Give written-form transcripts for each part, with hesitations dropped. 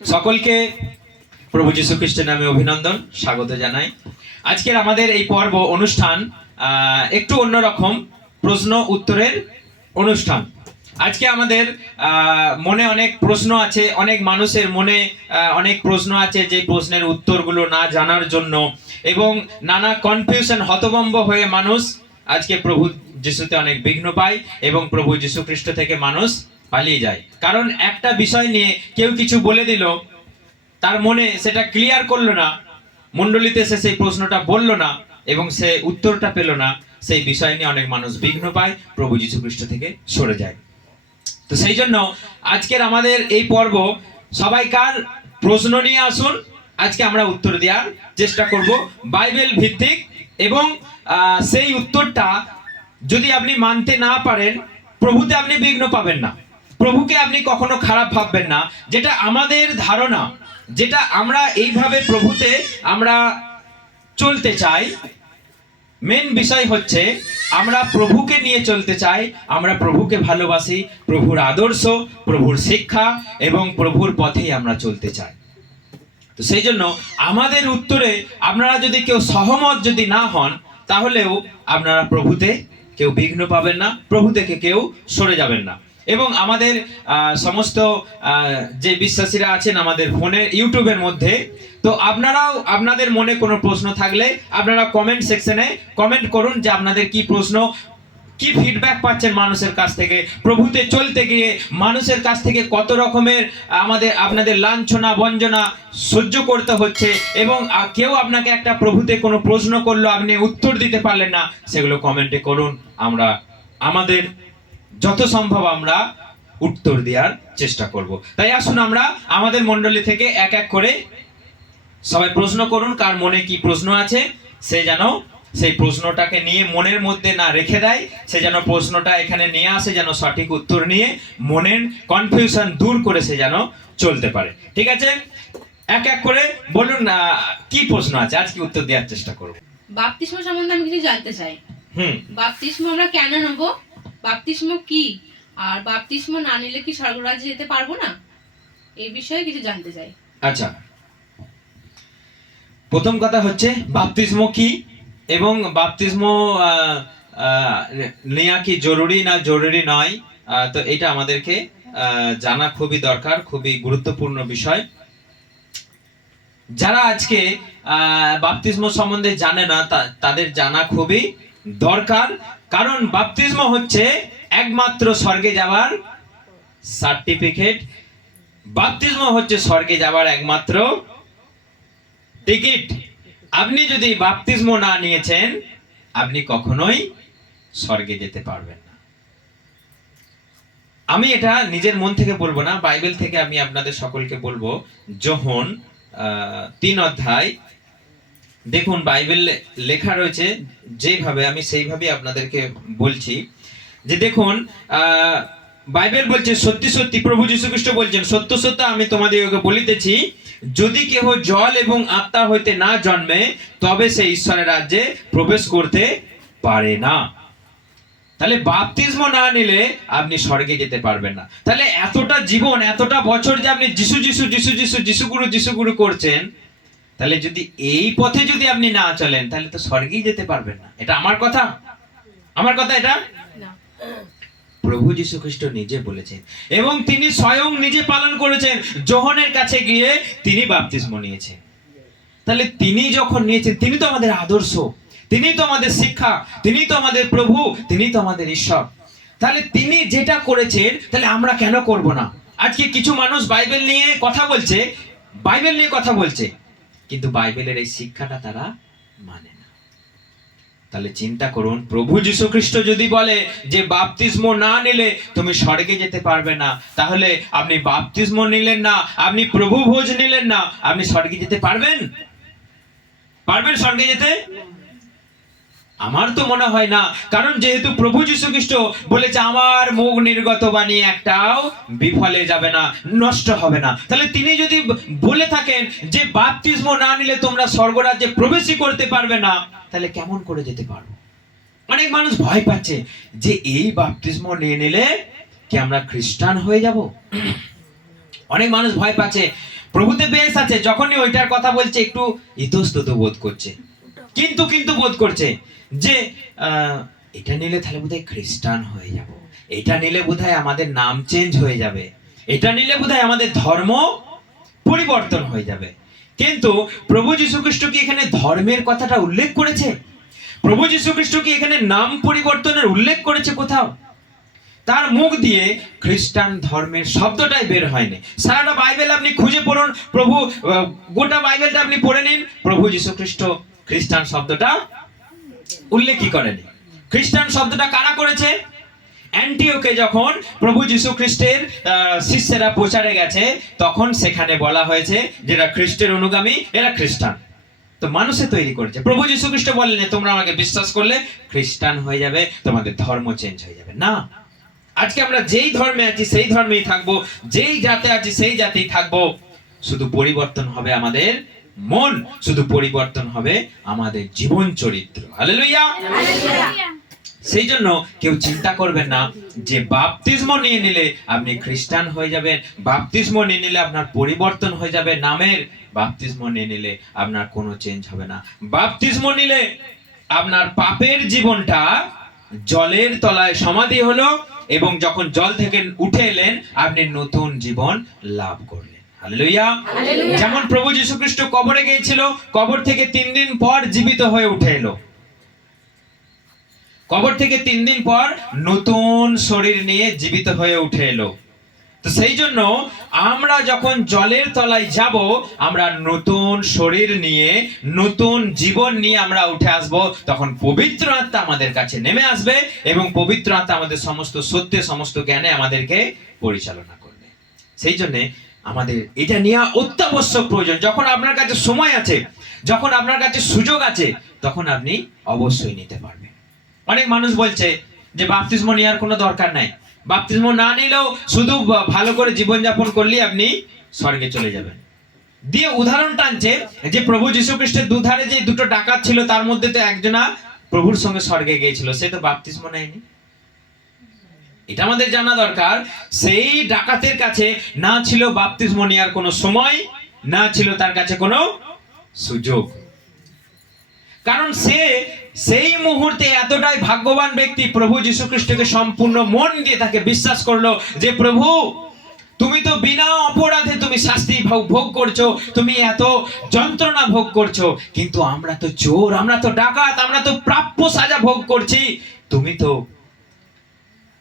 সকলকে প্রভু যীশু খ্রিস্টের নামে অভিনন্দন, স্বাগত জানাই। আজকের আমাদের এই পর্ব অনুষ্ঠান একটু অন্যরকম, প্রশ্ন উত্তরের অনুষ্ঠান। আজকে আমাদের মনে অনেক প্রশ্ন আছে, অনেক মানুষের মনে অনেক প্রশ্ন আছে, যে প্রশ্নের উত্তরগুলো না জানার জন্য এবং নানা কনফিউশন, হতভম্ব হয়ে মানুষ আজকে প্রভু যিশুতে অনেক বিঘ্ন পায় এবং প্রভু যীশু খ্রিস্ট থেকে মানুষ পালিয়ে যায়। কারণ একটা বিষয় নিয়ে কেউ কিছু বলে দিল, তার মনে সেটা ক্লিয়ার করলো না, মণ্ডলীতে সে সেই প্রশ্নটা বলল না এবং সে উত্তরটা পেল না, সেই বিষয় নিয়ে অনেক মানুষ বিঘ্ন পায়, প্রভু যীশু খ্রিস্ট থেকে সরে যায়। তো সেই জন্য আজকের আমাদের এই পর্ব, সবাইকার প্রশ্ন নিয়ে আসুন, আজকে আমরা উত্তর দেওয়ার চেষ্টা করব বাইবেল ভিত্তিক। এবং সেই উত্তরটা যদি আপনি মানতে না পারেন, প্রভুতে আপনি বিঘ্ন পাবেন না, প্রভুকে আপনি কখনো খারাপ ভাববেন না। যেটা আমাদের ধারণা, যেটা আমরা এইভাবে প্রভুতে আমরা চলতে চাই, মেন বিষয় হচ্ছে আমরা প্রভুকে নিয়ে চলতে চাই, আমরা প্রভুকে ভালোবাসি, প্রভুর আদর্শ, প্রভুর শিক্ষা এবং প্রভুর পথেই আমরা চলতে চাই। তো সেই জন্য আমাদের উত্তরে আপনারা যদি কেউ সহমত যদি না হন, তাহলেও আপনারা প্রভুতে কেউ বিঘ্ন পাবেন না, প্রভু থেকে কেউ সরে যাবেন না। এবং আমাদের সমস্ত যে বিশ্বাসীরা আছেন আমাদের ফোনের ইউটিউবের মধ্যে, তো আপনারাও আপনাদের মনে কোনো প্রশ্ন থাকলে আপনারা কমেন্ট সেকশনে কমেন্ট করুন, যে আপনাদের কি প্রশ্ন, কি ফিডব্যাক পাচ্ছেন মানুষের কাছ থেকে, প্রভুতে চলতে গিয়ে মানুষের কাছ থেকে কত রকমের আপনাদের লাঞ্ছনা বঞ্চনা সহ্য করতে হচ্ছে, এবং কেউ আপনাকে একটা প্রভুতে কোনো প্রশ্ন করলো, আপনি উত্তর দিতে পারলেন না, সেগুলো কমেন্টে করুন। আমরা আমাদের যত সম্ভব আমরা উত্তর দেওয়ার চেষ্টা করব। তাই আসুন আমরা আমাদের মণ্ডলী থেকে এক এক করে সবাই প্রশ্ন করুন, কার মনে কি প্রশ্ন আছে সে যেন সেই প্রশ্নটাকে নিয়ে মনের মধ্যে না রেখে দেয়, সে যেন প্রশ্নটা এখানে নিয়ে আসে, যেন সঠিক উত্তর নিয়ে মনের কনফিউশন দূর করে সে যেন চলতে পারে। ঠিক আছে, এক এক করে বলুন কি প্রশ্ন আছে, আজকে উত্তর দেওয়ার চেষ্টা করব। বাপ্তিস্ম সম্বন্ধে আমি কিছু জানতে চাই। বাপ্তিস্ম আমরা কেন নেব, বাপ্তিস্ম কি, আর বাপ্তিস্ম না নিলে কি স্বর্গরাজ্যে যেতে পারবো না, এই বিষয়ে কিছু জানতে চাই। আচ্ছা, প্রথম কথা হচ্ছে বাপ্তিস্ম কি এবং বাপ্তিস্ম নেওয়া কি জরুরি না জরুরি নয়, তো এটা আমাদেরকে জানা খুবই দরকার, খুবই গুরুত্বপূর্ণ বিষয়। যারা আজকে বাপ্তিস্ম সম্বন্ধে জানে না, তাদের জানা খুবই দরকার। কারণ বাপ্তিস্ম হচ্ছে একমাত্র স্বর্গে যাওয়ার সার্টিফিকেট, বাপ্তিস্ম হচ্ছে স্বর্গে যাওয়ার একমাত্র টিকিট। আপনি যদি বাপ্তিস্ম না নিয়েছেন, আপনি কখনোই স্বর্গে যেতে পারবেন না। আমি এটা নিজের মন থেকে বলবো না, বাইবেল থেকে আমি আপনাদের সকলকে বলবো। যোহন 3 অধ্যায় দেখুন, বাইবেল লেখা রয়েছে যেভাবে, আমি সেইভাবে আপনাদেরকে বলছি। যে দেখুন, বাইবেল বলছে, সত্যি সত্যি প্রভু যীশু খ্রিস্ট বলছেন, সত্য সত্য আমি তোমাদেরকে বলিতেছি, যদি কেহ জল এবং আত্মা হইতে না জন্মে, তবে সে ঈশ্বরের রাজ্যে প্রবেশ করতে পারে না। তাহলে বাপ্তিস্ম না নিলে আপনি স্বর্গে যেতে পারবেন না। তাহলে এতটা জীবন, এতটা বছর যে আপনি যিশু যিশু যিশু যিশু যিশু গুরু করছেন, তাহলে যদি এই পথে যদি আপনি না চলেন, তাহলে তো স্বর্গেই যেতে পারবেন না। এটা আমার কথা, আমার কথা এটা প্রভু যীশু খ্রিস্ট নিজে বলেছেন এবং তিনি স্বয়ং নিজে পালন করেছেন। যোহনের কাছে গিয়ে তিনি বাপ্তিস্ম নিয়েছেন। তাহলে তিনি যখন নিয়েছেন, তিনি তো আমাদের আদর্শ, তিনি তো আমাদের শিক্ষা, তিনি তো আমাদের প্রভু, তিনি তো আমাদের ঈশ্বর। তাহলে তিনি যেটা করেছেন, তাহলে আমরা কেন করব না? আজকে কিছু মানুষ বাইবেল নিয়ে কথা বলছে, বাইবেল নিয়ে কথা বলছে, কিন্তু বাইবেলের এই শিক্ষাটা তারা মানে না। তাহলে চিন্তা করুন, প্রভু যীশু খ্রিস্ট যদি বলে যে বাপ্তিস্ম না নিলে তুমি স্বর্গে যেতে পারবে না, তাহলে আপনি বাপ্তিস্ম নিলেন না, আপনি প্রভু ভোজ নিলেন না, আপনি স্বর্গে যেতে পারবেন? পারবেন স্বর্গে যেতে? আমার তো মনে হয় না। কারণ যেহেতু প্রভু যীশু খ্রিস্ট বলেছে, আমার মুখ নির্গত বাণী একটাও বিফলে যাবে না, নষ্ট হবে না, তাহলে তিনি যদি বলে থাকেন যে বাপ্তিস্ম না নিলে তোমরা স্বর্গরাজ্যে প্রবেশই করতে পারবে না, তাহলে কেমন করে যেতে পারবো? অনেক মানুষ ভয় পাচ্ছে যে এই বাপ্তিস্ম নিয়ে নিলে কি আমরা খ্রিস্টান হয়ে যাব। অনেক মানুষ ভয় পাচ্ছে, প্রভুতে বেশ আছে, যখনই ওইটার কথা বলছে একটু ইতস্তত বোধ করছে, কিন্তু কিন্তু বোধ করছে যে এটা নিলে তাহলে বোধহয় খ্রিস্টান হয়ে যাব, এটা নিলে বোধহয় আমাদের নাম চেঞ্জ হয়ে যাবে, এটা নিলে বোধহয় আমাদের ধর্ম পরিবর্তন হয়ে যাবে। কিন্তু প্রভু যীশু খ্রিস্ট কি এখানে ধর্মের কথাটা উল্লেখ করেছে? প্রভু যীশু খ্রিস্ট কি এখানে নাম পরিবর্তনের উল্লেখ করেছে কোথাও? তার মুখ দিয়ে খ্রিস্টান ধর্মের শব্দটাই বের হয়নি। সারাটা বাইবেল আপনি খুঁজে পড়ুন, গোটা বাইবেলটা আপনি পড়ে নিন, প্রভু যীশু খ্রিস্ট খ্রিস্টান শব্দটা উল্লেখই করেনি। খ্রিস্টান শব্দটা কারা করেছে? অ্যান্টিওকে যখন প্রভু যীশু খ্রিস্টের শিষ্যেরা প্রচারে গেছে, তখন সেখানে বলা হয়েছে যারা খ্রিস্টের অনুগামী এরা খ্রিস্টান। তো মানুষে তৈরি করেছে। প্রভু যীশু খ্রিস্ট বললেন তোমরা আমাকে বিশ্বাস করলে খ্রিস্টান হয়ে যাবে, তোমাদের ধর্ম চেঞ্জ হয়ে যাবে না। আজকে আমরা যেই ধর্মে আছি সেই ধর্মেই থাকবো, যেই জাতে আছি সেই জাতেই থাকবো, শুধু পরিবর্তন হবে আমাদের মন, শুধু পরিবর্তন হবে আমাদের জীবন চরিত্র। হালেলুয়া। সেই জন্য কেউ চিন্তা করবেন না যে বাপতিস্ম নিয়ে নিলে আপনি খ্রিস্টান হয়ে যাবেন, বাপতিস্ম নিয়ে নিলে আপনার পরিবর্তন হয়ে যাবে নামের, বাপতিস্ম নিয়ে নিলে আপনার কোনো চেঞ্জ হবে না। বাপতিস্ম নিলে আপনার পাপের জীবনটা জলের তলায় সমাধি হলো, এবং যখন জল থেকে উঠে এলেন আপনি নতুন জীবন লাভ করলেন। হালেলুয়া। যেমন প্রভু যীশু খ্রিস্ট কবরে গিয়েছিল, কবর থেকে 3 দিন পর জীবিত হয়ে উঠে এলো, কবর থেকে 3 দিন পর নতুন শরীর নিয়ে জীবিত হয়ে উঠে এলো। তো সেই জন্য আমরা যখন জলের তলায় যাব, আমরা নতুন শরীর নিয়ে নতুন জীবন নিয়ে আমরা উঠে আসব, তখন পবিত্র আত্মা আমাদের কাছে নেমে আসবে এবং পবিত্র আত্মা আমাদের সমস্ত সত্যে সমস্ত জ্ঞানে আমাদেরকে পরিচালনা করবে। সেই জন্য আমাদের এটা নেওয়া অত্যাবশ্যক প্রয়োজন। যখন আপনার কাছে সময় আছে, যখন আপনার কাছে সুযোগ আছে, তখন আপনি অবশ্যই নিতে পারবেন। অনেক মানুষ বলছে যে বাপতিস্ম নেওয়ার কোনো দরকার নাই, বাপতিস্ম না নিলেও শুধু ভালো করে জীবনযাপন করলেই আপনি স্বর্গে চলে যাবেন। দিয়ে উদাহরণ টানছে যে প্রভু যীশু খ্রিস্টের দুধারে যে দুটো ডাকাত ছিল, তার মধ্যে তো একজনা প্রভুর সঙ্গে স্বর্গে গিয়েছিল, সে তো বাপতিস্ম নেয়নি। এটা আমাদের জানা দরকার। সেই ডাকাতের কাছে না ছিল বাপতিস্ম নেওয়ার কোনো সময়, না ছিল তার কাছে কোনো সুযোগ, কারণ সে সেই মুহূর্তে এতটাই ভাগ্যবান ব্যক্তি, প্রভু যীশু খ্রিস্টকে সম্পূর্ণ মন দিয়ে তাকে বিশ্বাস করলো যে প্রভু তুমি তো বিনা অপরাধে তুমি শাস্তি ভোগ করছো, তুমি এত যন্ত্রণা ভোগ করছো, কিন্তু আমরা তো চোর, আমরা তো ডাকাত, আমরা তো প্রাপ্য সাজা ভোগ করছি, তুমি তো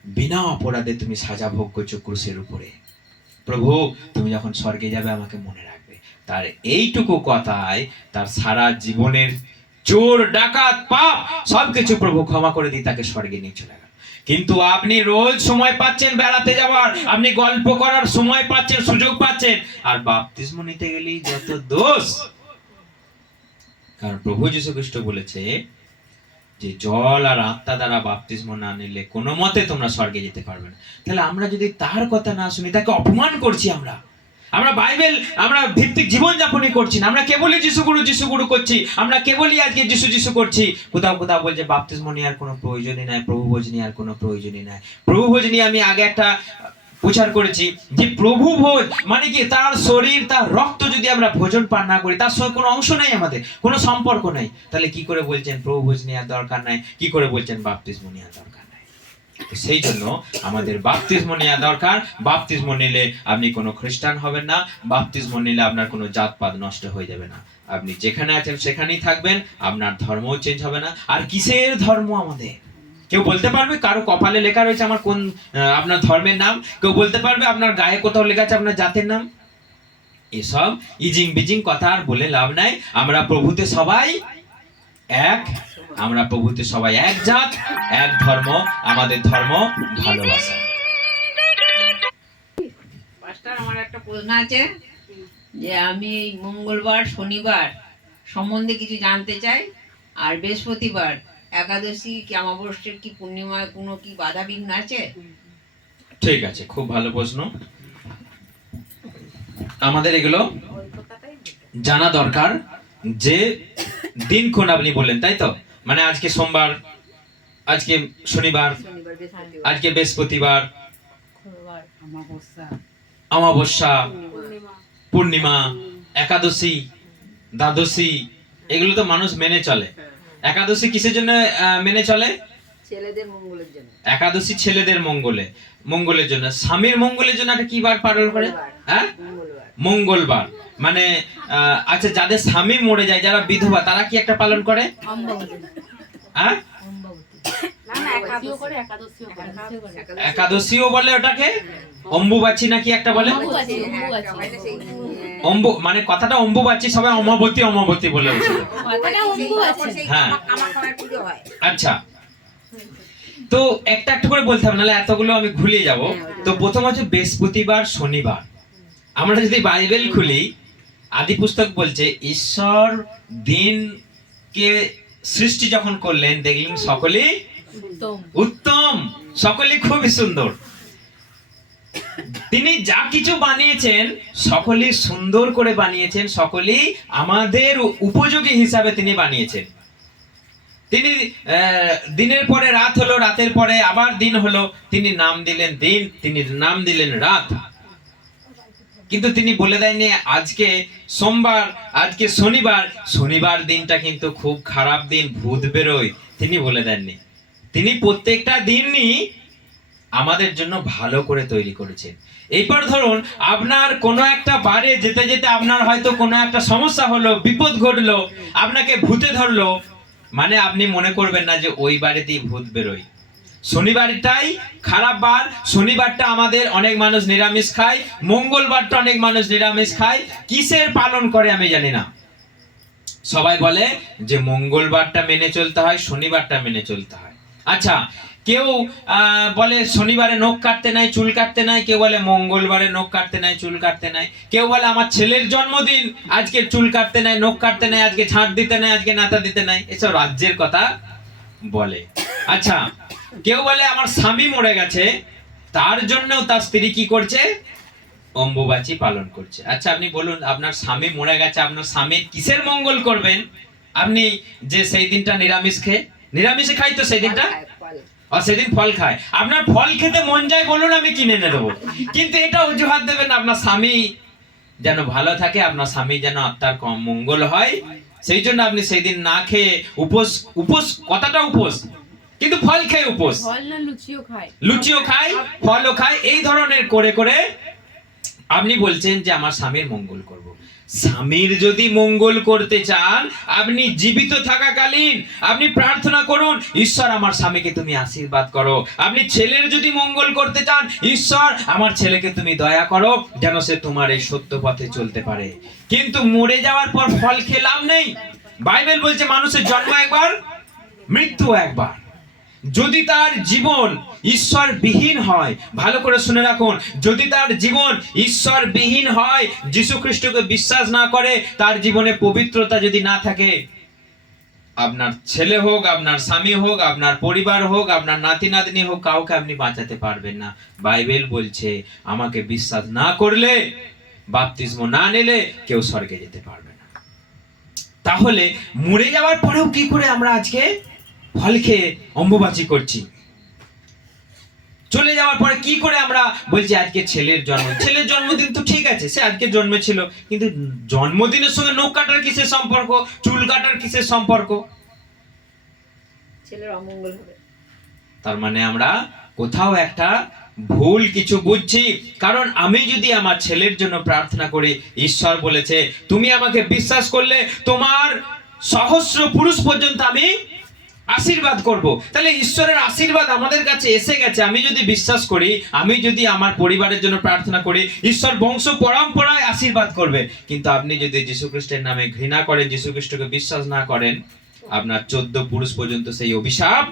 বিনা অপরাধে তুমি সাজা ভোগ করছো ক্রুশের উপরে। প্রভু তুমি যখন স্বর্গে যাবে আমাকে মনে রাখবে। তার এইটুকু কথায় তার সারা জীবনের চোর ডাকাত পাপ সবকিছু প্রভু ক্ষমা করে দিয়ে তাকে স্বর্গে নিয়ে চলে গেল। কিন্তু আপনি রোজ সময় পাচ্ছেন বেড়াতে যাওয়ার, আপনি গল্প করার সময় পাচ্ছেন, সুযোগ পাচ্ছেন, আর বাপতিস্ম নিতে গেলেই যত দোষ। কারণ প্রভু যীশু খ্রিস্ট বলেছে যে জল আর আত্মা দ্বারা বাপতিস্ম না নিলে কোনো মতে তোমরা স্বর্গে যেতে পারবে না। তাহলে আমরা যদি তার কথা না শুনি, তাকে অপমান করছি। আমরা বাইবেল আমরা ভিত্তিক জীবনযাপনই করছি না, আমরা কেবলই যিশু গুরু করছি, আমরা কেবলই আজকে যিশু করছি। কোথাও কোথাও বলছে বাপতিস্ম নেওয়ার কোনো প্রয়োজনই নাই, প্রভু ভোজ নেওয়ার কোনো প্রয়োজনই নাই। প্রভু ভোজ নিয়ে আমি আগে একটা প্রচার করেছি যে প্রভু ভোজ মানে কি, তার শরীর তার রক্ত যদি আমরা ভোজন পান না করি, তার সঙ্গে কোনো অংশ নাই, আমাদের কোনো সম্পর্ক নাই, তাহলে কি করে বলছেন প্রভু ভোজ নেওয়ার দরকার নাই, কি করে বলছেন বাপতিস্ম নেওয়ার দরকার নাই? সেই জন্য আমাদের বাপতিস্ম নেওয়া দরকার। বাপতিস্ম নিলে আপনি কোনো খ্রিস্টান হবেন না, বাপতিস্ম নিলে আপনার কোনো জাতপাত নষ্ট হয়ে যাবে না, আপনি যেখানে আছেন সেখানেই থাকবেন, আপনার ধর্মও চেঞ্জ হবে না। আর কিসের ধর্ম আমাদের? কেউ বলতে পারবে? কারো কপালে লেখা রয়েছে আমার কোন আপনার ধর্মের নাম? কেউ বলতে পারবে আপনার গায়ে কোথাও লেখা আছে আপনার জাতের নাম? এসব ইজিং বিজিং কথা আর বলে লাভ নাই। আমরা প্রভুতে সবাই এক, আমরা প্রভুতে সবাই এক জাত, এক ধর্ম, আমাদের ধর্ম ভালোবাসা। পাস্টার, আমার একটা প্রশ্ন আছে যে আমি এই মঙ্গলবার শনিবার সম্বন্ধে কিছু জানতে চাই, আর বৃহস্পতিবার একাদশী কি অমাবস্যার কি পূর্ণিমায় কোনো কি বাধা বিঘ্ন আছে? ঠিক আছে, খুব ভালো প্রশ্ন। আমাদের এগুলো জানা দরকার যে দিনক্ষণ আপনি বললেন, তাই তো? মানে আজকে সোমবার, আজকে শনিবার, আজকে বৃহস্পতিবার, অমাবস্যা, পূর্ণিমা, একাদশী, দ্বাদশী, এগুলো তো মানুষ মেনে চলে। একাদশী কিসের জন্য মেনে চলে? ছেলেদের মঙ্গলের জন্য। একাদশী ছেলেদের মঙ্গলের জন্য। স্বামীর মঙ্গলের জন্য একটা কি বার পালন করে? হ্যাঁ, মঙ্গলবার। মানে আচ্ছা, যাদের স্বামী মরে যায়, যারা বিধবা, তারা কি একটা পালন করে? হ্যাঁ, একাদশীও বলে ওটাকে, অম্বুবাচী নাকি একটা বলে। মানে কথাটা অম্বুবাচী, সবাই অমাবতী বলে। হ্যাঁ, আচ্ছা, তো একটা একটা করে বলতে হবে, নাহলে এতগুলো আমি ভুলিয়ে যাব। তো প্রথম হচ্ছে বৃহস্পতিবার, শনিবার। আমরা যদি বাইবেল খুলি, আদি পুস্তক বলছে ঈশ্বর দিনকে সৃষ্টি যখন করলেন, দেখলেন সকলেই উত্তম, সকলেই খুবই সুন্দর। তিনি যা কিছু বানিয়েছেন সকলেই সুন্দর করে বানিয়েছেন, সকলেই আমাদের উপযোগী হিসাবে তিনি বানিয়েছেন। তিনি দিনের পরে রাত হলো, রাতের পরে আবার দিন হলো, তিনি নাম দিলেন দিন, তিনি নাম দিলেন রাত। কিন্তু তিনি বলে দেননি আজকে সোমবার, আজকে শনিবার দিনটা কিন্তু খুব খারাপ দিন, ভূত বেরোয়, তিনি বলে দেননি। তিনি প্রত্যেকটা দিনই আমাদের জন্য ভালো করে তৈরি করেছেন। এরপর ধরুন আপনার কোনো একটা বারে যেতে যেতে আপনার হয়তো কোনো একটা সমস্যা হলো, বিপদ ঘটলো, আপনাকে ভূতে ধরলো, মানে আপনি মনে করবেন না যে ওই বাড়িতেই ভূত বেরোয়। শনিবারটাই খারাপ বার, শনিবারটা আমাদের অনেক মানুষ নিরামিষ খায়, মঙ্গলবারটা অনেক মানুষ নিরামিষ খায়। কিসের পালন করে আমি জানি না। সবাই বলে যে মঙ্গলবারটা মেনে চলতে হয়, শনিবারটা মেনে চলতে হয়। আচ্ছা, কেউ বলে শনিবারে নখ কাটতে নাই, চুল কাটতে নাই, কেউ বলে মঙ্গলবারে নখ কাটতে নাই, চুল কাটতে নাই, কেউ বলে আমার ছেলের জন্মদিন, আজকে চুল কাটতে নাই, নখ কাটতে নাই, আজকে ঝাঁট দিতে নাই, আজকে নাতা দিতে নাই, এসব রাজ্যের কথা বলে। আচ্ছা, কেউ বলে আমার স্বামী মরে গেছে, তার জন্য তার স্ত্রী কি করছে? অম্বুবাচী পালন করছে। আচ্ছা, আপনি বলুন, আপনার স্বামী মরে গেছে, আপনার স্বামীর কিসের মঙ্গল করবেন আপনি? যে সেই দিনটা নিরামিষে খাই, তো সেই দিনটা সেদিন ফল খায়। আপনার ফল খেতে মন যায়, বলুন আমি কিনে এনে দেবো, কিন্তু এটা অজুহাত দেবেন আপনার স্বামী যেন ভালো থাকে, আপনার স্বামী যেন আত্মার কম মঙ্গল হয়, সেই জন্য আপনি সেই দিন না খেয়ে উপোস কথাটা উপোস, কিন্তু ফল খেয়ে উপোস, লুচিও খায়, ফলও খায়, এই ধরনের করে করে আপনি বলছেন যে আমার স্বামীর মঙ্গল করব। স্বামীর যদি মঙ্গল করতে চান, আপনি জীবিত থাকাকালীন আপনি প্রার্থনা করুন, ঈশ্বর আমার স্বামীকে তুমি আশীর্বাদ করো। আপনি ছেলের যদি মঙ্গল করতে চান, ঈশ্বর আমার ছেলেকে তুমি দয়া করো, যেন সে তোমার এই সত্য পথে চলতে পারে। কিন্তু মরে যাওয়ার পর ফল খেয়ে লাভ নেই। বাইবেল বলছে মানুষের জন্ম একবার, মৃত্যু একবার। যদি তার জীবন ঈশ্বর বিহীন হয়, ভালো করে শুনে রাখুন, যদি তার জীবন ঈশ্বর বিহীন হয়, যীশু খ্রিস্টকে বিশ্বাস না করে, তার জীবনে পবিত্রতা যদি না থাকে, আপনার ছেলে হোক, আপনার স্বামী হোক, আপনার পরিবার হোক, আপনার নাতি নাতনি হোক, কাউকে আপনি বাঁচাতে পারবেন না। বাইবেল বলছে আমাকে বিশ্বাস না করলে, বাপ্তিস্ম না নিলে কেউ স্বর্গে যেতে পারবে না। তাহলে মরে যাওয়ার পরেও কি করে আমরা আজকে ফল খেয়ে অম্বুবাচী করছি? চলে যাওয়ার পরে কি করে আমরা বলছি আজকে ছেলের জন্মদিন, তো ঠিক আছে, সে আজকে জন্মেছিল, কিন্তু জন্মদিনের সঙ্গে নখ কাটার কিসের সম্পর্ক, চুল কাটার কিসের সম্পর্ক? ছেলের অমঙ্গল হবে। তার মানে আমরা কোথাও একটা ভুল কিছু বুঝছি। কারণ আমি যদি আমার ছেলের জন্য প্রার্থনা করি, ঈশ্বর বলেছে তুমি আমাকে বিশ্বাস করলে তোমার সহস্র পুরুষ পর্যন্ত আমি আশীর্বাদ করব। তাহলে ঈশ্বরের আশীর্বাদ আমাদের কাছে এসে গেছে। আমি যদি বিশ্বাস করি, আমি যদি আমার পরিবারের জন্য প্রার্থনা করি, ঈশ্বর বংশ পরম্পরায় আশীর্বাদ করবে। কিন্তু আপনি যদি যীশু খ্রিস্টের নামে ঘৃণা করেন, যীশু খ্রিস্টকে বিশ্বাস না করেন, আপনার 14 পুরুষ পর্যন্ত সেই অভিশাপ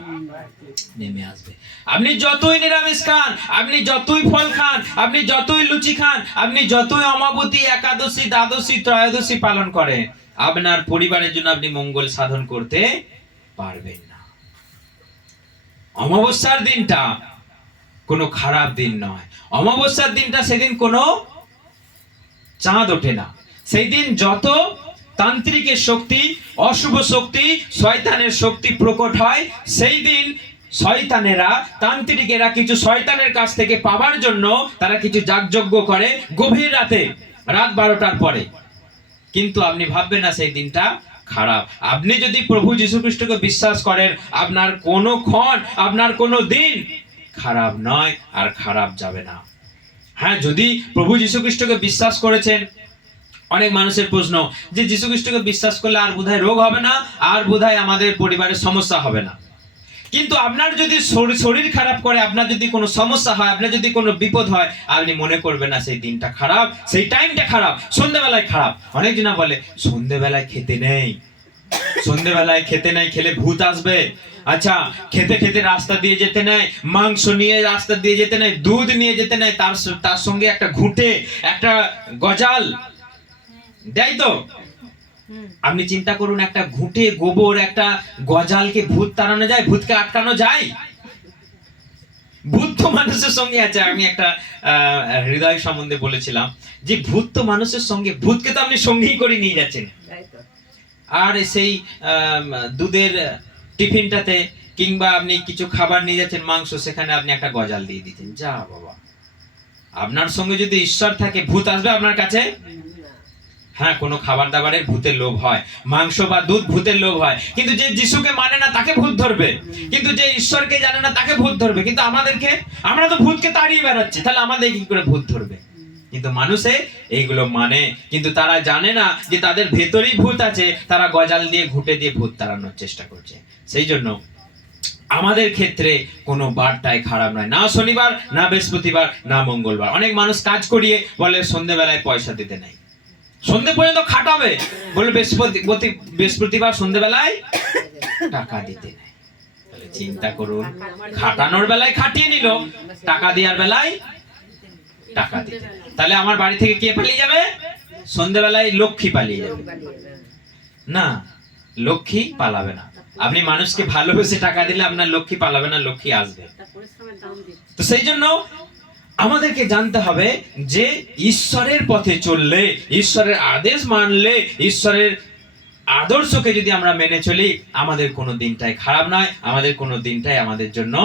নেমে আসবে। আপনি যতই নিরামিষ খান, আপনি যতই ফল খান, আপনি যতই লুচি খান, আপনি যতই অমাবতী, একাদশী, দ্বাদশী, ত্রয়োদশী পালন করেন, আপনার পরিবারের জন্য আপনি মঙ্গল সাধন করতে পারবেন না। অমাবস্যার দিনটা কোনো খারাপ দিন নয়। অমাবস্যার দিনটা সেদিন কোনো চাঁদ ওঠে না। সেই দিন যত তান্ত্রিকের শক্তি, অশুভ শক্তি, শয়তানের শক্তি প্রকট হয়, সেই দিন শয়তানেরা, তান্ত্রিকেরা কিছু শয়তানের কাছ থেকে পাওয়ার জন্য তারা কিছু যাগযজ্ঞ করে গভীর রাতে। রাত 12টার পরে, কিন্তু আপনি ভাববেন না সেই দিনটা খারাপ। আপনি যদি প্রভু যীশু খ্রিস্টকে বিশ্বাস করেন, আপনার কোনো ক্ষণ, আপনার কোনো দিন খারাপ নয় আর খারাপ যাবে না। হ্যাঁ, যদি প্রভু যীশু খ্রিস্টকে বিশ্বাস করেছেন, অনেক মানুষের প্রশ্ন যে যীশু খ্রিস্টকে বিশ্বাস করলে আর বোধহয় রোগ হবে না, আর বোধহয় আমাদের পরিবারের সমস্যা হবে না। কিন্তু আপনার যদি শরীর খারাপ করে, আপনার যদি কোনো সমস্যা হয়, আপনার যদি কোনো বিপদ হয়, আপনি মনে করবেন না সেই দিনটা খারাপ, সেই টাইমটা খারাপ, সন্ধ্যেবেলায় খারাপ। অনেক জন বলে সন্ধ্যেবেলায় খেতে নেই, সন্ধ্যেবেলায় খেতে নেই, খেলে ভূত আসবে। আচ্ছা, খেতে খেতে রাস্তা দিয়ে যেতে নেই, মাংস নিয়ে রাস্তা দিয়ে যেতে নেই, দুধ নিয়ে যেতে নেই, তার সঙ্গে একটা ঘুঁটে, একটা গজাল দেয় তো। আপনি চিন্তা করুন, একটা ঘুঁটে, গোবর, একটা গজালকে ভূত তাড়ানো যায়? ভূতকে আটকানো যায়? ভূত তো মানুষের সঙ্গে আছে। আমি একটা হৃদয় সম্বন্ধে বলেছিলাম যে ভূত তো মানুষের সঙ্গে, ভূতকে তো আপনি সঙ্গেই করে নিয়ে যাচ্ছেন। আর সেই দুধের টিফিনটাতে কিংবা আপনি কিছু খাবার নিয়ে যাচ্ছেন, মাংস, সেখানে আপনি একটা গজাল দিয়ে দিচ্ছেন। যা বাবা, আপনার সঙ্গে যদি ঈশ্বর থাকে, ভূত আসবে আপনার কাছে? হ্যাঁ, কোনো খাবার দাবারের ভূতের লোভ হয়, মাংস বা দুধ ভূতের লোভ হয়, কিন্তু যে যিশুকে মানে না তাকে ভূত ধরবে, কিন্তু যে ঈশ্বরকে জানে না তাকে ভূত ধরবে। কিন্তু আমাদেরকে, আমরা তো ভূতকে তাড়িয়ে বেড়াচ্ছি, তাহলে আমাদের কি করে ভূত ধরবে? কিন্তু মানুষে এইগুলো মানে, কিন্তু তারা জানে না যে তাদের ভেতরেই ভূত আছে। তারা গজাল দিয়ে, ঘুঁটে দিয়ে ভূত তাড়ানোর চেষ্টা করছে। সেই জন্য আমাদের ক্ষেত্রে কোনো বারটাই খারাপ নয়, না শনিবার, না বৃহস্পতিবার, না মঙ্গলবার। অনেক মানুষ কাজ করিয়ে বলে সন্ধ্যেবেলায় পয়সা দিতে নাই, সন্ধ্যে পর্যন্ত খাটাবে, বলে বৃহস্পতিবার সন্ধ্যেবেলায় টাকা দিতে নাই। তাহলে চিন্তা করুন, খাটানোর বেলায় খাটিয়ে নিল, টাকা দেওয়ার বেলায় টাকা দিতে নাই। তাহলে আমার বাড়ি থেকে কে পালিয়ে যাবে? সন্ধ্যেবেলায় লক্ষ্মী পালিয়ে যাবে। না, লক্ষ্মী পালাবে না। আপনি মানুষকে ভালোবেসে টাকা দিলে আপনার লক্ষ্মী পালাবে না, লক্ষ্মী আসবে। তো সেই জন্য আমাদেরকে জানতে হবে যে ঈশ্বরের পথে চললে, ঈশ্বরের আদেশ মানলে, ঈশ্বরের আদর্শকে যদি আমরা মেনে চলি, আমাদের কোনো দিনটাই খারাপ নয়, আমাদের কোনো দিনটাই আমাদের জন্য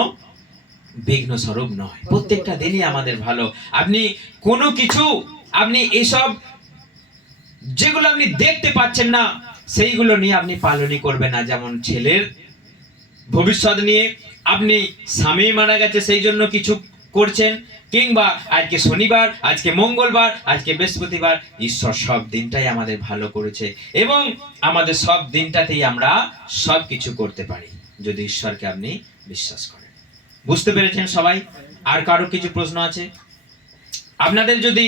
বিঘ্ন স্বরূপ নয়। প্রত্যেকটা দিনই আমাদের ভালো। আপনি কোনো কিছু, আপনি এসব যেগুলো আপনি দেখতে পাচ্ছেন না, সেইগুলো নিয়ে আপনি পালনই করবেন না। যেমন ছেলের ভবিষ্যৎ নিয়ে, আপনি স্বামী মারা গেছে সেই জন্য কিছু করছেন, কিংবা আজকে শনিবার, আজকে মঙ্গলবার, আজকে বৃহস্পতিবার, ঈশ্বর সব দিনটাই আমাদের ভালো করেছে এবং আমাদের সব দিনটাতেই আমরা সব কিছু করতে পারি যদি ঈশ্বরকে আপনি বিশ্বাস করেন। বুঝতে পেরেছেন সবাই? আর কারো কিছু প্রশ্ন আছে? আপনাদের যদি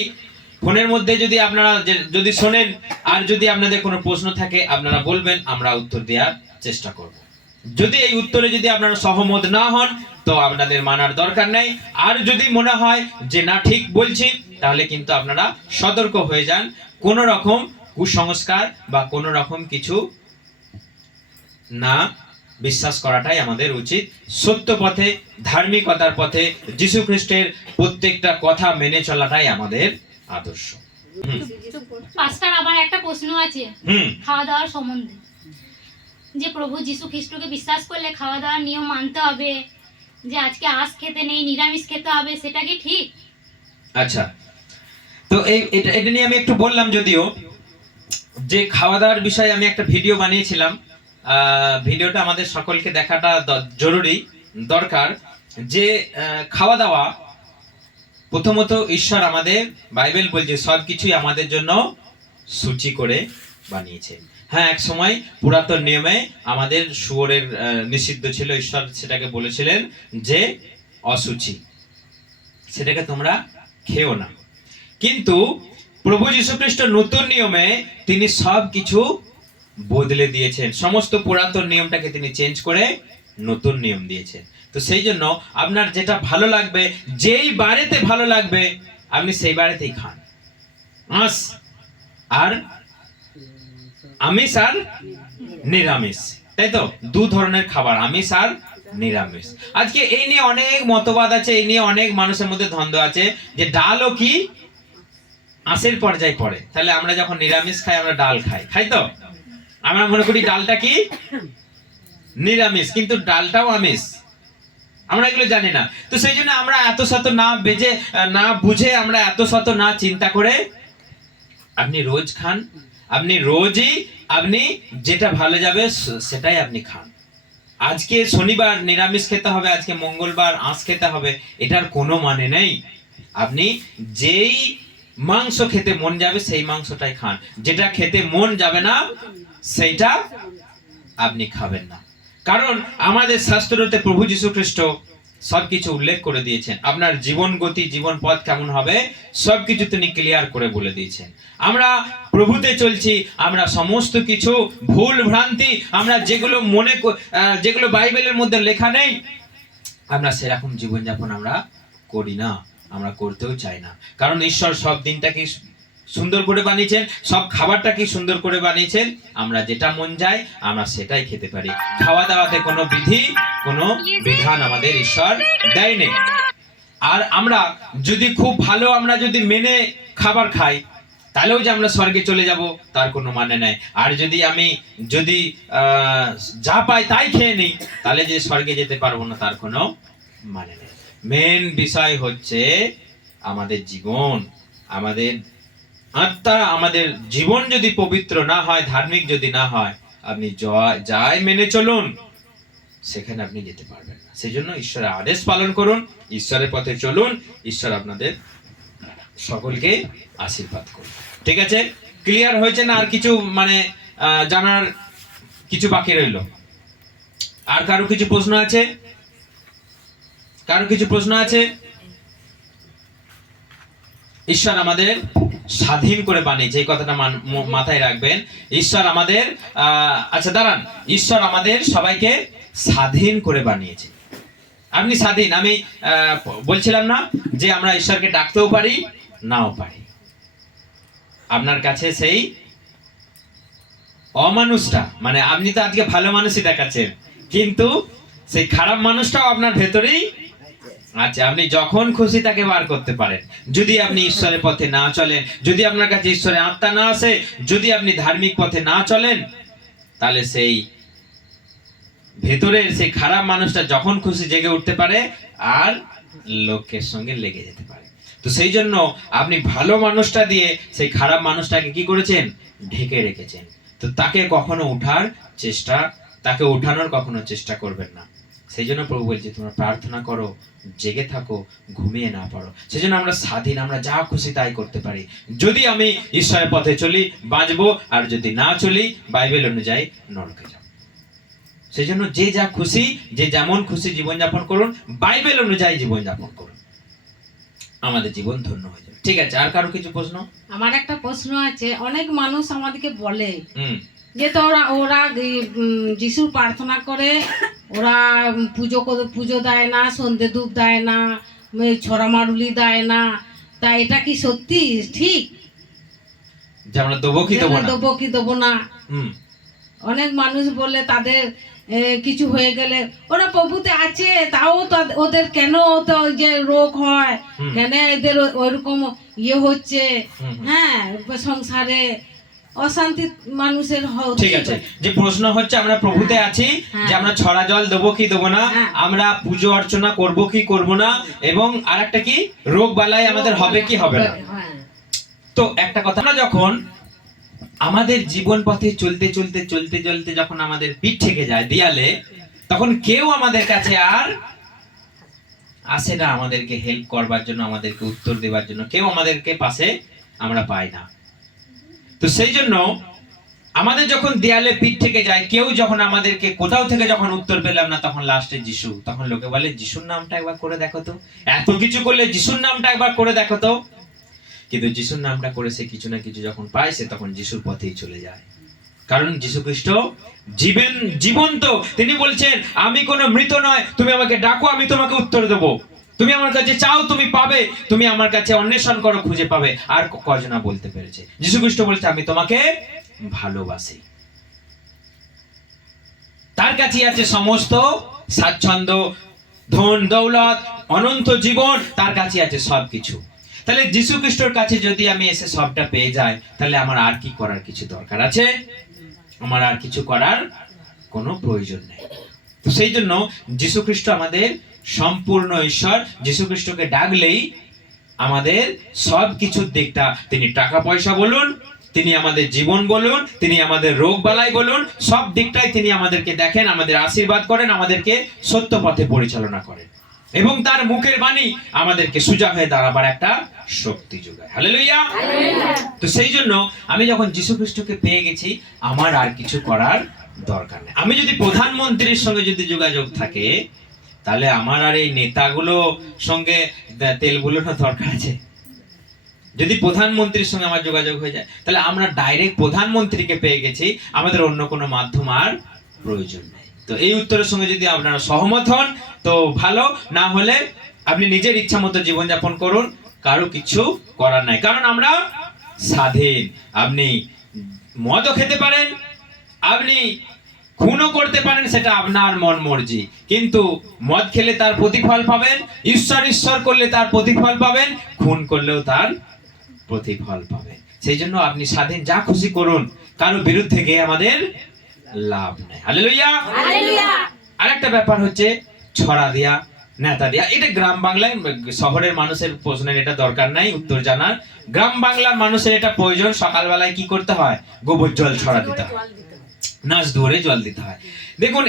ফোনের মধ্যে যদি আপনারা যদি শোনেন, আর যদি আপনাদের কোনো প্রশ্ন থাকে আপনারা বলবেন, আমরা উত্তর দেওয়ার চেষ্টা করব। যদি এই উত্তরে যদি আপনারা সহমত না হন, তো আপনাদের মানার দরকার নেই। আর যদি মনে হয় যে না, ঠিক বলছি, তাহলে কিন্তু আপনারা সতর্ক হয়ে যান। কোন রকম কুসংস্কার বা কোন রকম কিছু না বিশ্বাস করাটাই আমাদের উচিত। সত্য পথে, ধার্মিকতার পথে যীশু খ্রিস্টের প্রত্যেকটা কথা মেনে চলাটাই আমাদের আদর্শ। পাস্টার, আমার একটা প্রশ্ন আছে খাওয়া দাওয়ার সম্বন্ধে। যে প্রভু যীশু খ্রিস্টকে বিশ্বাস করলে খাওয়া দাওয়ার নিয়ম মানতে হবে, যে আজকে আঁশ খেতে নেই, নিরামিষ খেতে হবে, সেটা কি ঠিক? আচ্ছা, তো এটা নিয়ে আমি একটু বললাম, যদিও যে খাওয়া দাওয়ার বিষয়ে আমি একটা ভিডিও বানিয়েছিলাম। ভিডিওটা আমাদের সকলকে দেখাটা জরুরি, দরকার। যে খাওয়া দাওয়া, প্রথমত ঈশ্বর আমাদের, বাইবেল বলছে সবকিছুই আমাদের জন্য সূচি করে বানিয়েছে। হ্যাঁ, এক সময় পুরাতন নিয়মে আমাদের শুয়োরের নিষিদ্ধ ছিল, ঈশ্বর সেটাকে বলেছিলেন যে অসুচি, সেটাকে তোমরা খেও না। কিন্তু প্রভু যীশু খ্রিস্ট নতুন নিয়মে তিনি সব কিছু বদলে দিয়েছেন, সমস্ত পুরাতন নিয়মটাকে তিনি চেঞ্জ করে নতুন নিয়ম দিয়েছেন। তো সেই জন্য আপনার যেটা ভালো লাগবে, যেই বারেতে ভালো লাগবে, আপনি সেই বারেতেই খান। আঁশ আর আমিষ আর নিরামিষ, তাই তো? দু ধরনের খাবার, আমিষ আর নিরামিষ। আজকে এই নিয়ে অনেক মতবাদ আছে, এই নিয়ে অনেক মানুষের মধ্যে দ্বন্দ্ব আছে যে ডালও কি আঁশের পর্যায়ে পড়ে। তাহলে আমরা যখন নিরামিষ খাই, আমরা ডাল খাই তো? আমরা মনে করি ডালটা কি নিরামিষ, কিন্তু ডালটাও আমিষ। আমরা এগুলো জানি না। তো সেই জন্য আমরা এত শত না বুঝে, আমরা এত শত না চিন্তা করে আপনি রোজ খান, আপনি রোজই আপনি যেটা ভালো যাবে সেটাই আপনি খান। আজকে শনিবার নিরামিষ খেতে হবে, আজকে মঙ্গলবার আঁশ খেতে হবে, এটার কোনো মানে নেই। আপনি যেই মাংস খেতে মন যাবে সেই মাংসটাই খান, যেটা খেতে মন যাবে না সেইটা আপনি খাবেন না। কারণ আমাদের শাস্ত্রতে প্রভু যীশু খ্রিস্ট সবকিছু উল্লেখ করে দিয়েছেন। আপনার জীবন গতি, জীবন পথ কেমন হবে সবকিছু তিনি ক্লিয়ার করে বলে দিয়েছেন। আমরা প্রভুতে চলছি, আমরা সমস্ত কিছু ভুল ভ্রান্তি, আমরা যেগুলো বাইবেলের মধ্যে লেখা নেই, আমরা সেরকম জীবনযাপন আমরা করি না, আমরা করতেও চাই না। কারণ ঈশ্বর সব দিনটাকে সুন্দর করে বানিয়েছেন, সব খাবারটাকে সুন্দর করে বানিয়েছেন। আমরা যেটা মন যায় আমরা সেটাই খেতে পারি। খাওয়া দাওয়াতে কোনো বিধি, কোনো বিধান আমাদের ঈশ্বর দেয়নি। আর আমরা যদি খুব ভালো আমরা যদি মেনে খাবার খাই, তাহলেও যে আমরা স্বর্গে চলে যাব তার কোনো মানে নাই। আর যদি যা পাই তাই খেয়ে নিই, তাহলে যে স্বর্গে যেতে পারবো না তার কোনো মানে নেই। মেন বিষয় হচ্ছে আমাদের জীবন, আমাদের আত্মা, আমাদের জীবন যদি পবিত্র না হয়, ধার্মিক যদি না হয়, আপনি যাই মেনে চলুন সেখানে আপনি যেতে পারবেন না। সেই জন্য ঈশ্বরের আদেশ পালন করুন, ঈশ্বরের পথে চলুন, ঈশ্বর আপনাদের সকলকে আশীর্বাদ করুন। ঠিক আছে, ক্লিয়ার হয়েছে না? আর কিছু জানার কিছু বাকি রইল? আর কারো কিছু প্রশ্ন আছে? কারো কিছু প্রশ্ন আছে? ঈশ্বর আমাদের স্বাধীন করে বানিয়েছে, এই কথাটা মাথায় রাখবেন। ঈশ্বর আমাদের আচ্ছা দাঁড়ান, ঈশ্বর আমাদের সবাইকে স্বাধীন করে বানিয়েছে। আপনি স্বাধীন। আমি বলছিলাম না যে আমরা ঈশ্বরকে ডাকতেও পারি, নাও পারি। আপনার কাছে সেই অমানুষটা, আপনি তো আজকে ভালো মানুষই দেখাচ্ছেন, কিন্তু সেই খারাপ মানুষটাও আপনার ভেতরেই আচ্ছা, আপনি যখন খুশি তাকে বার করতে পারেন। যদি আপনি ঈশ্বরের পথে না চলেন, যদি আপনার কাছে ঈশ্বরের আত্মা না আসে, যদি আপনি ধার্মিক পথে না চলেন, তাহলে সেই ভেতরের সেই খারাপ মানুষটা যখন খুশি জেগে উঠতে পারে আর লোকের সঙ্গে লেগে যেতে পারে। তো সেই জন্য আপনি ভালো মানুষটা দিয়ে সেই খারাপ মানুষটাকে কি করেছেন? ঢেকে রেখেছেন। তো তাকে কখনো তাকে উঠানোর কখনো চেষ্টা করবেন না। সেই জন্য প্রভু বলছে তোমরা প্রার্থনা করো, জেগে থাকো, ঘুমিয়ে না পড়ো। সেই জন্য আমরা স্বাধীন, আমরা যা খুশি তাই করতে পারি। যদি আমি ঈশ্বরের পথে চলি বাঁচবো, আর যদি না চলি বাইবেল অনুযায়ী নরকে যাব। সেই জন্য যে যা খুশি, যে যেমন খুশি জীবনযাপন করুন, বাইবেল অনুযায়ী জীবনযাপন করুন, আমাদের জীবন ধন্য হয়ে যাবে। ঠিক আছে, আর কারো কিছু প্রশ্ন? আমার একটা প্রশ্ন আছে। অনেক মানুষ আমাদেরকে বলে যে তো ওরা যিশুর প্রার্থনা করে, ওরা পুজো দেয় না, সন্ধে ধূপ দেয় না, ছড়া মারুলি দেয় না, তা এটা কি সত্যি ঠিক? যে আমরা দেবো কি দেবো না? অনেক মানুষ বলে তাদের কিছু হয়ে গেলে ওরা প্রভুতে আছে, তাও ওদের কেন তো যে রোগ হয়, কেন এদের ওইরকম হচ্ছে, হ্যাঁ, সংসারে অশান্তি মানুষের। ঠিক আছে, যে প্রশ্ন হচ্ছে আমরা প্রভুতে আছি, যে আমরা ছড়া জল দেবো কি দেবো না, আমরা পুজো অর্চনা করব কি করব না, এবং আরেকটা কি রোগ বালাই আমাদের হবে কি হবে না। তো একটা কথা, আমরা যখন আমাদের জীবন পথে চলতে চলতে যখন আমাদের পিঠ থেকে যায় দেয়ালে, তখন কেউ আমাদের কাছে আর আসে না আমাদেরকে হেল্প করবার জন্য, আমাদেরকে উত্তর দেওয়ার জন্য। কেউ আমাদেরকে পাশে আমরা পাই না। তো সেই জন্য আমাদের যখন দেয়ালে পিঠ থেকে যায়, কেউ যখন আমাদেরকে কোথাও থেকে যখন উত্তর পেলাম না, তখন লাস্টে যিশু, তখন লোকে বলে যিশুর নামটা একবার করে দেখো তো, এত কিছু করলে যিশুর নামটা একবার করে দেখো তো। কিন্তু যিশুর নামটা করে সে কিছু না কিছু যখন পায়, সে তখন যিশুর পথেই চলে যায়। কারণ যিশু খ্রিস্ট জীবন্ত। তিনি বলছেন আমি কোনো মৃত নয়, তুমি আমাকে ডাকো, আমি তোমাকে উত্তর দেবো। তুমি আমার কাছে চাও, তুমি পাবে। তুমি আমার কাছে অন্বেষণ করো, খুঁজে পাবে। আর কজনা বলতে পেরেছে? যিশু খ্রিস্ট বলছে আমি তোমাকে ভালোবাসি। তার কাছে আছে সমস্ত স্বাচ্ছন্দ্য, ধন দৌলত, অনন্ত জীবন, তার কাছে আছে সবকিছু। তাহলে যিশু খ্রিস্টর কাছে যদি আমি এসে সবটা পেয়ে যাই, তাহলে আমার আর কি করার কিছু দরকার আছে? আমার আর কিছু করার কোনো প্রয়োজন নেই। তো সেই জন্য যিশু খ্রিস্ট আমাদের সম্পূর্ণ ঈশ্বর। যিশু খ্রিস্টকে ডাকলেই আমাদের সব কিছুর দিকটা, তিনি টাকা পয়সা বলুন, তিনি আমাদের জীবন বলুন, তিনি আমাদের রোগ বালাই বলুন, সব দিকটাই তিনি আমাদেরকে দেখেন, আমাদের আশীর্বাদ করেন, আমাদেরকে সত্য পথে পরিচালনা করেন, এবং তার মুখের বাণী আমাদেরকে সোজা হয়ে দাঁড়াবার একটা শক্তি যোগায়। হালেলুয়া। তো সেই জন্য আমি যখন যীশু খ্রিস্টকে পেয়ে গেছি, আমার আর কিছু করার দরকার নেই। আমি যদি প্রধানমন্ত্রীর সঙ্গে যদি যোগাযোগ থাকে, তাহলে আমার আর এই নেতাগুলো সঙ্গে তেল বুলানোর দরকার আছে? যদি প্রধানমন্ত্রীর সঙ্গে আমার যোগাযোগ হয়ে যায়, তাহলে আমরা ডাইরেক্ট প্রধানমন্ত্রীকে পেয়ে গেছি, আমাদের অন্য কোনো মাধ্যম আর প্রয়োজন নেই। তো এই উত্তরের সঙ্গে যদি আপনারা সহমত হন তো ভালো, না হলে আপনি নিজের ইচ্ছা মতো জীবনযাপন করুন, কারো কিছু করার নাই, কারণ আমরা স্বাধীন। আপনি মদও খেতে পারেন, আপনি খুনও করতে পারেন, সেটা আপনার মন মর্জি, কিন্তু মদ খেলে তার প্রতিফল পাবেন, ঈশ্বর করলে তার প্রতিফল পাবেন, খুন করলেও তার প্রতিফল পাবেন। সেই জন্য আপনি স্বাধীন, যা খুশি করুন, কারো বিরুদ্ধে গিয়ে আমাদের লাভ নেই। হালেলুয়া। আরেকটা ব্যাপার হচ্ছে ছড়া দেয়া, নেতা দেয়া। এটা গ্রাম বাংলায়, শহরের মানুষের প্রশ্নের এটা দরকার নাই উত্তর জানার। গ্রাম বাংলার মানুষের এটা প্রয়োজন। সকালবেলায় কি করতে হয়? গোবর জল ছড়া দিতে হয়, নাচ ধরে জল দিতে হয়। দেখুন,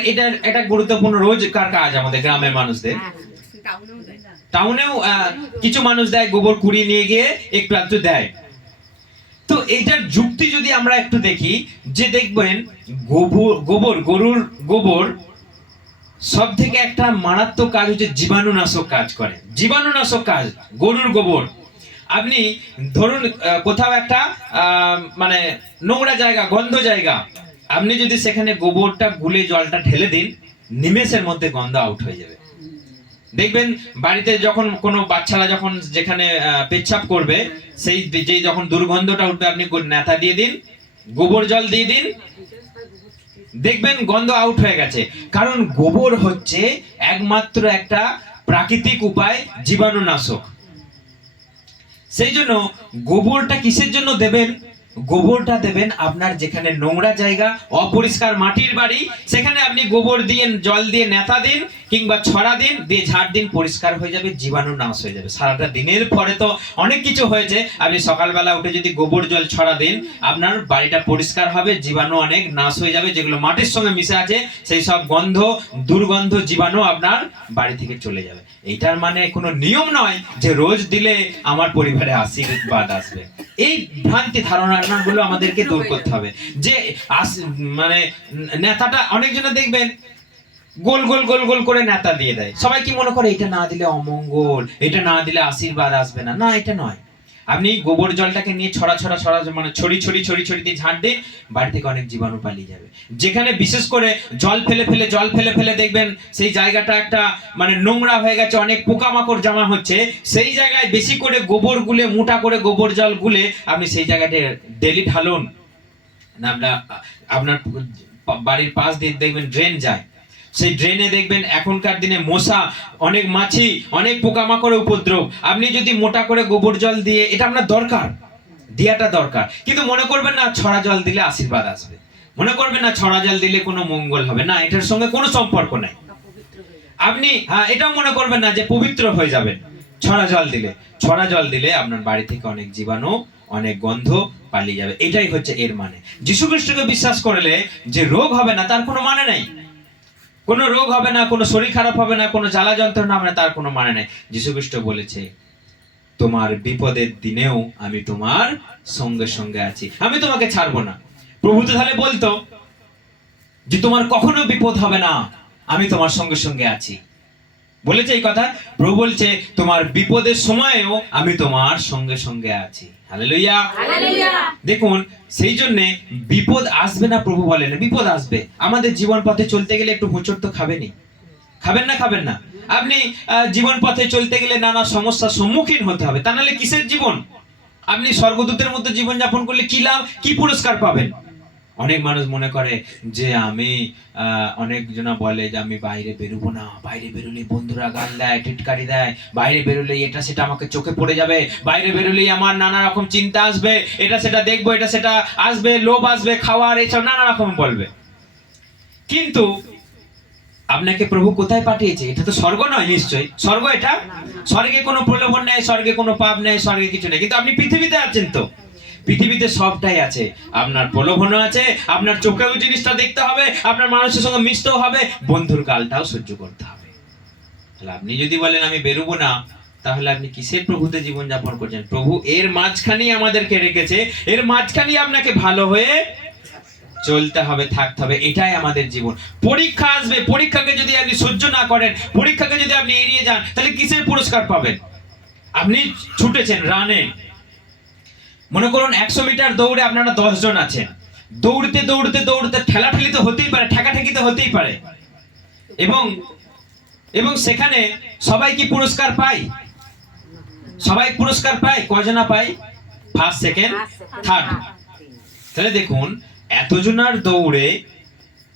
এটা গুরুত্বপূর্ণ রোজকার কাজ আমাদের গ্রামের মানুষদের। টাউনেও কিছু মানুষ দেয়, গোবর কুড়িয়ে নিয়ে গিয়ে একটু একটু দেয়। তো এইটার যুক্তি যদি আমরা একটু দেখি, যে দেখবেন গরুর গোবর সব থেকে একটা মারাত্মক কাজ হচ্ছে জীবাণুনাশক কাজ করে। জীবাণুনাশক কাজ গরুর গোবর। আপনি ধরুন কোথাও একটা মানে নোংরা জায়গা, গন্ধ জায়গা, আপনি যদি সেখানে গোবরটা গুলে জলটা ঢেলে দিন, নিমেষের মধ্যে গন্ধ আউট হয়ে যাবে। দেখবেন বাড়িতে যখন কোনো বাচ্চারা যখন যেখানে পেচ্ছাপ করবে, সেই যে যখন দুর্গন্ধটা উঠবে, আপনি নেতা দিয়ে দিন, গোবর জল দিয়ে দিন, দেখবেন গন্ধ আউট হয়ে গেছে। কারণ গোবর হচ্ছে একমাত্র একটা প্রাকৃতিক উপায় জীবাণুনাশক। সেই জন্য গোবরটা কিসের জন্য দেবেন? গোবরটা দেবেন আপনার যেখানে নোংরা জায়গা, অপরিষ্কার মাটির বাড়ি, সেখানে আপনি গোবর দিয়ে জল দিয়ে নেতা দিন কিংবা ছড়া দিন, দিয়ে ঝাড় দিন, পরিষ্কার হয়ে যাবে, জীবাণু নাশ হয়ে যাবে। সারাটা দিনের পরে তো অনেক কিছু হয়েছে, আপনি সকালবেলা উঠে যদি গোবর জল ছড়া দিন, আপনার বাড়িটা পরিষ্কার হবে, জীবাণু অনেক নাশ হয়ে যাবে, যেগুলো মাটির সঙ্গে মিশে আছে সেই সব গন্ধ, দুর্গন্ধ, জীবাণু আপনার বাড়ি থেকে চলে যাবে। এইটার মানে কোনো নিয়ম নয় যে রোজ দিলে আমার পরিবারে আশীর্বাদ আসবে। এই ভ্রান্তি ধারণাগুলো আমাদেরকে দূর করতে হবে। যে মানে নেতাটা অনেকজনে দেখবেন গোল গোল গোল গোল করে নেতা দিয়ে দেয়। সবাই কি মনে করে এটা না দিলে অমঙ্গল, এটা না দিলে আশীর্বাদ আসবে না? না, এটা নয়। আপনি গোবর জলটাকে নিয়ে ছড়া মানে ছড়ি দিয়ে ঝাড় দিন, বাড়ি থেকে অনেক জীবাণু পালিয়ে যাবে। যেখানে বিশেষ করে জল ফেলে দেখবেন সেই জায়গাটা একটা মানে নোংরা হয়ে গেছে, অনেক পোকামাকড় জমা হচ্ছে, সেই জায়গায় বেশি করে গোবর গুলে, মোটা করে গোবর জল গুলে আপনি সেই জায়গাটা ডেলি ঢালুন। আপনার বাড়ির পাশ দিয়ে দেখবেন ড্রেন যায়, সেই ড্রেনে দেখবেন এখনকার দিনে মশা, অনেক মাছি, অনেক পোকামাকড়ের উপদ্রব। আপনি যদি মোটা করে গোবর জল দিয়ে, এটা আপনার দরকার, দেওয়াটা দরকার, কিন্তু মনে করবেন না ছড়া জল দিলে আশীর্বাদ আসবে, মনে করবেন না ছড়া জল দিলে কোনো মঙ্গল হবে, না, এটার সঙ্গে কোনো সম্পর্ক নাই। আপনি এটাও মনে করবেন না যে পবিত্র হয়ে যাবেন ছড়া জল দিলে আপনার বাড়ি থেকে অনেক জীবাণু, অনেক গন্ধ পালিয়ে যাবে। এটাই হচ্ছে এর মানে। যীশু খ্রিস্টকে বিশ্বাস করলে যে রোগ হবে না তার কোনো মানে নেই। কোনো রোগ হবে না, কোনো শরীর খারাপ হবে না, কোনো জ্বালা যন্ত্রণা হবে না, তার কোনো মানে নেই। যীশু খ্রিস্ট বলেছে, তোমার বিপদের দিনেও আমি তোমার সঙ্গে সঙ্গে আছি, আমি তোমাকে ছাড়বো না। প্রভু তো তাহলে বলতো যে তোমার কখনো বিপদ হবে না, আমি তোমার সঙ্গে সঙ্গে আছি, বলেছে এই কথা। প্রভু বলছে তোমার বিপদের সময়েও আমি তোমার সঙ্গে সঙ্গে আছি। হালেলুয়া। দেখুন, সেই জন্য বিপদ আসবে না প্রভু বলেন, বিপদ আসবে। আমাদের জীবন পথে চলতে গেলে একটু হোঁচট তো খাবেন না? আপনি জীবন পথে চলতে গেলে নানা সমস্যার সম্মুখীন হতে হবে, তা নাহলে কিসের জীবন? আপনি স্বর্গদূতের মতো জীবন যাপন করলে কি লাভ, কি পুরস্কার পাবেন? অনেক মানুষ মনে করে যে আমি অনেক জনা বলে যে আমি বাইরে বেরোবো না, বাইরে বেরোলে বন্ধুরা গাল দেয়, টিটকারি দেয়, বাইরে বেরোলে এটা সেটা আমাকে চোখে পড়ে যাবে, বাইরে বেরোলেই আমার নানা রকম চিন্তা আসবে, এটা সেটা দেখবো, এটা সেটা আসবে, লোভ আসবে, খাওয়ার, এসব নানা রকম বলবে। কিন্তু আপনাকে প্রভু কোথায় পাঠিয়েছে? এটা তো স্বর্গ নয় নিশ্চয়ই, স্বর্গ এটা? স্বর্গে কোনো প্রলোভন নেই, স্বর্গে কোনো পাপ নেই, স্বর্গে কিছু নেই, কিন্তু আপনি পৃথিবীতে আছেন। তো পৃথিবীতে সবটাই আছে, আপনার প্রলোভনও আছে, আপনার চোখেও জিনিসটা দেখতে হবে, আপনার মানুষের সঙ্গে মিশতেও হবে, বন্ধুর গালটাও সহ্য করতে হবে। তাহলে আপনি যদি বলেন আমি বেরোবো না, তাহলে আপনি কিসের প্রভুতে জীবন যাপন করছেন? প্রভু এর মাঝখানেই আমাদেরকে রেখেছে, এর মাঝখানেই আপনাকে ভালো হয়ে চলতে হবে, থাকতে হবে, এটাই আমাদের জীবন। পরীক্ষা আসবে, পরীক্ষাকে যদি আপনি সহ্য না করেন, পরীক্ষাকে যদি আপনি এড়িয়ে যান, তাহলে কিসের পুরস্কার পাবেন? আপনি ছুটেছেন রানে, মনে করুন 100 মিটার দৌড়ে আপনারা 10 জন আছেন, দৌড়তে দৌড়তে দৌড়তে ঠেলাঠেলি তো হতেই পারে, ঠেকাঠেকি তো হতেই পারে, এবং সেখানে সবাই কি পুরস্কার পায়? সবাই পুরস্কার পায়? কজনা পায়? First, second, third. তাহলে দেখুন এতজনার দৌড়ে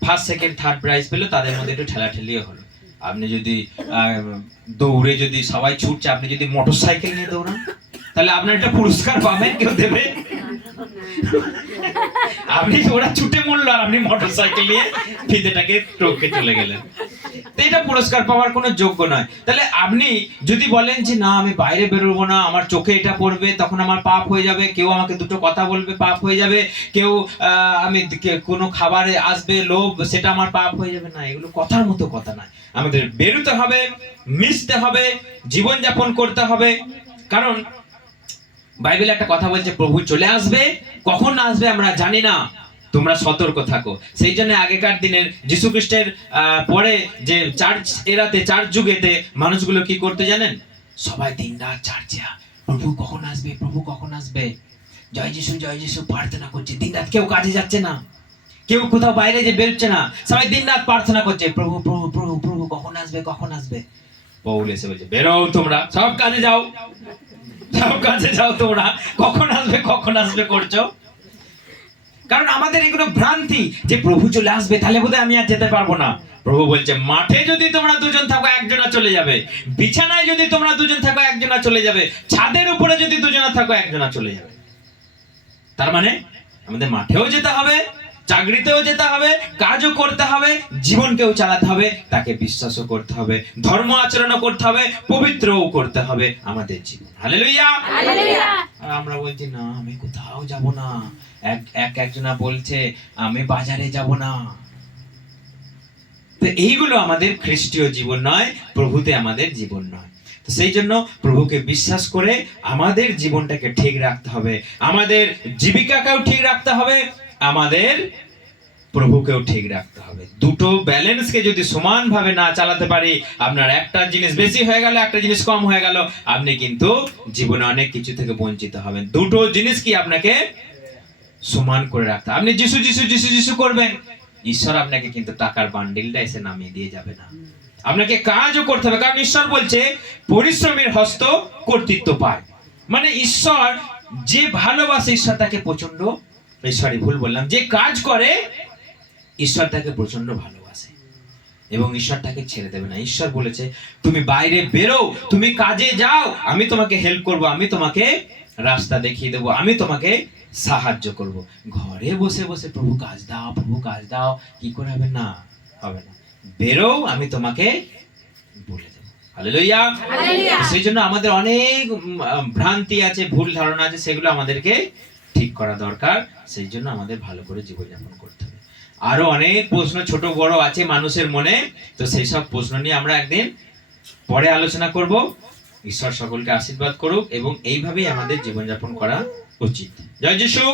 ফার্স্ট, সেকেন্ড, থার্ড প্রাইজ পেলো, তাদের মধ্যে একটু ঠেলাঠেলিও হলো। আপনি যদি দৌড়ে যদি সবাই ছুটছে, আপনি যদি মোটরসাইকেল নিয়ে দৌড়ান, তাহলে আপনার একটা পুরস্কার পাবেন, কেউ দেবে? আপনি ওরা ছুটে মরলো আর আপনি মোটরসাইকেল নিয়ে ফিতেটাকে টপকে চলে গেলেন, তো এটা পুরস্কার পাওয়ার কোনো যোগ্য নয়। তাহলে আপনি যদি বলেন যে না আমি বাইরে বেরোবো না, আমার চোখে এটা পড়বে, তখন আমার পাপ হয়ে যাবে, কেউ আমাকে দুটো কথা বলবে পাপ হয়ে যাবে, কেউ আমি কোনো খাবারে আসবে লোভ, সেটা আমার পাপ হয়ে যাবে, না, এগুলো কথার মতো কথা নয়। আমাদের বেরোতে হবে, মিশতে হবে, জীবনযাপন করতে হবে। কারণ বাইবেলে একটা কথা বলছে, প্রভু চলে আসবে, কখন আসবে আমরা জানি না, তোমরা সতর্ক থাকো। সেই জন্য আগেকার দিনের যীশু খ্রিস্টের পরে যে চার্চ এরাতে, চার্চ যুগেতে মানুষগুলো কি করতে জানেন? সবাই দিনরাত চার্চে, প্রভু কখন আসবে, প্রভু কখন আসবে, জয় যিশু প্রার্থনা করছে দিনরাত। কেউ কাজে যাচ্ছে না, কেউ কোথাও বাইরে যে বেরোচ্ছে না, সবাই দিনরাত প্রার্থনা করছে, প্রভু প্রভু প্রভু প্রভু কখন আসবে, কখন আসবে। পৌল এসে বলছে, বেরো তোমরা, সব কাজে যাও, সব কাজে যাও, তোমরা কখন আসবে কখন আসবে করছো। কারণ আমাদের এগুলো ভ্রান্তি যে প্রভু চলে আসবে, তাহলে বোধহয় আমি আর যেতে পারবো না। প্রভু বলছে মাঠে যদি তোমরা দুজন থাকো একজনা চলে যাবে, বিছানায় যদি তোমরা দুজন থাকো একজনা চলে যাবে, ছাদের উপরে যদি দুজনা থাকো একজনা চলে যাবে। তার মানে আমাদের মাঠেও যেতে হবে, চাকরিতেও যেতে হবে, কাজও করতে হবে, জীবনকেও চালাতে হবে, তাকে বিশ্বাসও করতে হবে, ধর্ম আচরণও করতে হবে, পবিত্রও করতে হবে আমাদের জীবন। হালেলুয়া। আর আমরা বলছি না আমি কোথাও যাব না, একজনা বলছে আমি বাজারে যাব না। তো এইগুলো আমাদের খ্রিস্টীয় জীবন নয়, প্রভুতে আমাদের জীবন নয়। তো সেই জন্য প্রভুকে বিশ্বাস করে আমাদের জীবনটাকে ঠিক রাখতে হবে, আমাদের জীবিকাকেও ঠিক রাখতে হবে, আমাদের প্রভুকেও ঠিক রাখতে হবে। দুটো ব্যালেন্সকে যদি সমানভাবে না চালাতে পারি, আপনার একটা জিনিস বেশি হয়ে গেল, একটা জিনিস কম হয়ে গেল, আপনি কিন্তু জীবনে অনেক কিছু থেকে বঞ্চিত হবেন। দুটো জিনিস কি আপনাকে সমান করে রাখতে। আপনি যিশু যিশু যিশু যিশু করবেন, ঈশ্বর আপনাকে কিন্তু টাকার বান্ডিলটা এসে নামিয়ে দিয়ে যাবে না। আপনাকে কাজও করতে হবে, কারণ ঈশ্বর বলছে পরিশ্রমের হস্ত কর্তৃত্ব পায়। মানে ঈশ্বর যে ভালোবাসে, ঈশ্বর তাকে প্রচন্ড, সরি ভুল বললাম, যে কাজ করে ঈশ্বর তাকে প্রচন্ড ভালোবাসে এবং ঈশ্বর তাকে ছেড়ে দেবে না। ঈশ্বর বলেছে তুমি বাইরে বেরো, তুমি কাজে যাও, আমি তোমাকে হেল্প করব, আমি তোমাকে রাস্তা দেখিয়ে দেবো, আমি তোমাকে সাহায্য করব। ঘরে বসে বসে প্রভু কাজ দাও, প্রভু কাজ দাও, কি করে হবে? না, হবে না। বেরো, আমি তোমাকে বলে দেবো। হালেলুয়া। সেই জন্য আমাদের অনেক ভ্রান্তি আছে, ভুল ধারণা আছে, সেগুলো আমাদেরকে ঠিক করা দরকার। সেই জন্য আমাদের ভালো করে জীবনযাপন করতে হবে। আরো অনেক প্রশ্ন ছোট বড় আছে মানুষের মনে, তো সেই সব প্রশ্ন নিয়ে আমরা একদিন পরে আলোচনা করব। ঈশ্বর সকলকে আশীর্বাদ করুক এবং এইভাবেই আমাদের জীবনযাপন করা উচিত। জয় যিশু।